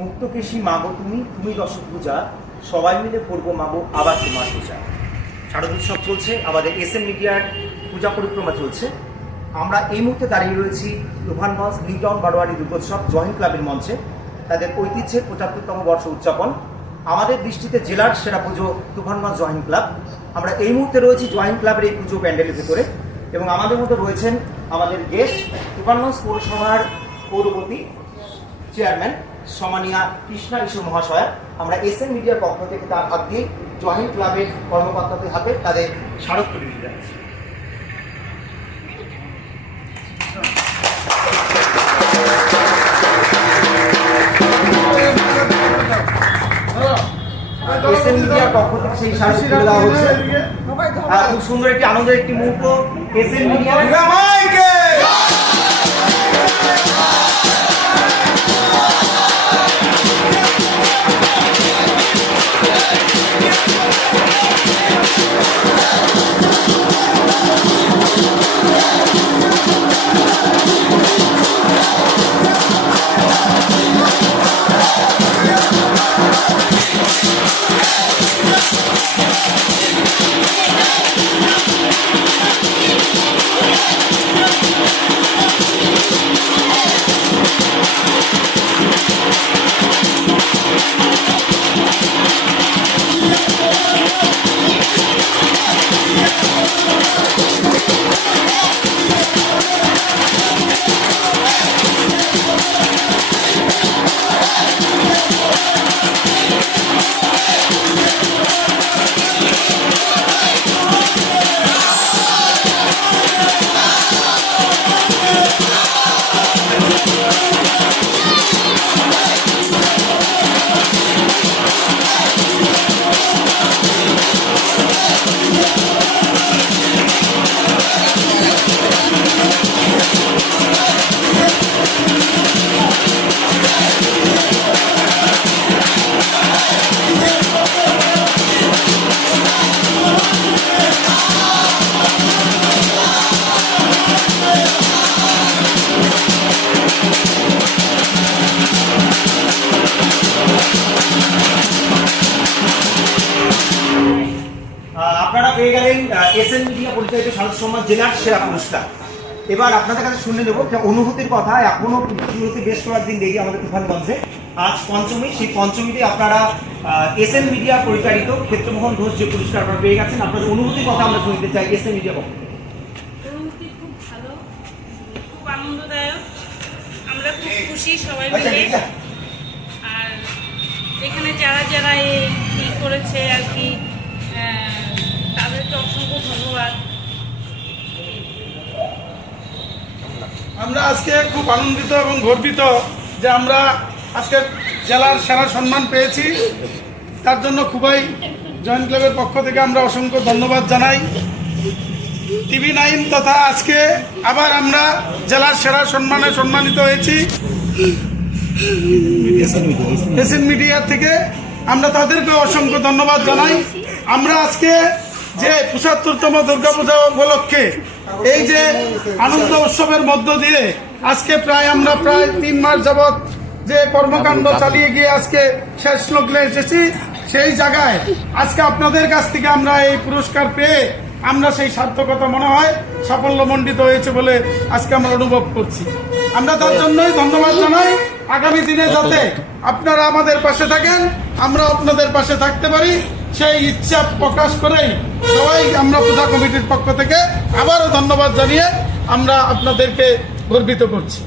মুক্তকেশী মাগো তুমি, তুমি দশভূজা, সবাই মিলে করবো মাগো আবার তোমার পূজা। শারদোৎসব চলছে, আমাদের এসএন মিডিয়ার পূজা পরিক্রমা চলছে। আমরা এই মুহূর্তে দাঁড়িয়ে রয়েছি তুফানগঞ্জ নিউ টাউন বারোয়ারি দুর্গোৎসব জয়েন্ট ক্লাবের মঞ্চে। তাদের ঐতিহ্যের ৭৫তম বর্ষ উদযাপন। আমাদের দৃষ্টিতে জেলার সেরা পুজো তুফানগঞ্জ জয়েন্ট ক্লাব। আমরা এই মুহূর্তে রয়েছি জয়েন্ট ক্লাবের এই পুজো প্যান্ডেলের ভেতরে এবং আমাদের মধ্যে রয়েছেন আমাদের গেস্ট তুফানগঞ্জ পৌরসভার পৌরপতি চেয়ারম্যান সমানিয়া কৃষ্ণা ঈশ্বর মহাশয়া। আমরা এসএন মিডিয়ার পক্ষ থেকে তার হাত দিয়ে জয়েন্ট ক্লাবের কর্মকর্তাদের হাতে তাদের স্মারকলিপি দিতে যাচ্ছি। এসএন মিডিয়ার পক্ষ থেকে সেই স্মারকলিপি দেওয়া হচ্ছে। খুব সুন্দর একটি আনন্দের একটি মুহূর্ত। এসএন মিডিয়া আপনারা পেয়ে গেলেন এসএন মিডিয়া পরিচালিত শারদ সম্মান জেলার সেরা পুরস্কার। এবার আপনাদের কাছে শুনে নেব অনুভূতির কথা। এখনো শুরুতে বেশ কয়েকদিন দেরি আমাদের তুফানগঞ্জে, আজ পঞ্চমী। সেই পঞ্চমীতে আপনারা এসএন মিডিয়া পরিচালিত ক্ষেত্রমোহন ঘোষ যে পুরস্কার আপনারা পেয়ে গেছেন, আপনাদের অনুভূতির কথা আমরা শুনতে চাই এসএন মিডিয়া পক্ষ থেকে। অনুভূতি খুব ভালো, খুব আনন্দদায়ক, আমরা খুব খুশি সবাই মিলে। আর এখানে যারা যারা এই করেছে আর কি, তাদেরকে অসংখ্য ধন্যবাদ। আমরা আজকে খুব আনন্দিত এবং গর্বিত যে আমরা আজকে জেলার সেরা সম্মান পেয়েছি। তার জন্য খুবই জয়েন্ট ক্লাবের পক্ষ থেকে আমরা অসংখ্য ধন্যবাদ জানাই। TV9 তথা আজকে আবার আমরা জেলার সেরা সম্মানে সম্মানিত হয়েছি এসএন মিডিয়া থেকে। আমরা তাদেরকে অসংখ্য ধন্যবাদ জানাই। আমরা আজকে যে ৭৫তম দুর্গাপূজা উপলক্ষে এই যে আনন্দ উৎসবের মধ্য দিয়ে আজকে আমরা প্রায় ৩ মাস যাবৎ যে কর্মকাণ্ড চালিয়ে গিয়ে আজকে শেষ লগ্নে এসেছি, সেই জায়গায় আজকে আপনাদের কাছ থেকে আমরা এই পুরস্কার পেয়ে আমরা সেই সার্থকতা মনে হয় সাফল্যমণ্ডিত হয়েছে বলে আজকে আমরা অনুভব করছি। আমরা তার জন্যই ধন্যবাদ জানাই। আগামী দিনে যাতে আপনারা আমাদের পাশে থাকেন, আমরা আপনাদের পাশে থাকতে পারি, সেই ইচ্ছা প্রকাশ করেই সবাই আমরা পূজা কমিটির পক্ষ থেকে আবারও ধন্যবাদ জানিয়ে আমরা আপনাদেরকে গর্বিত করছি।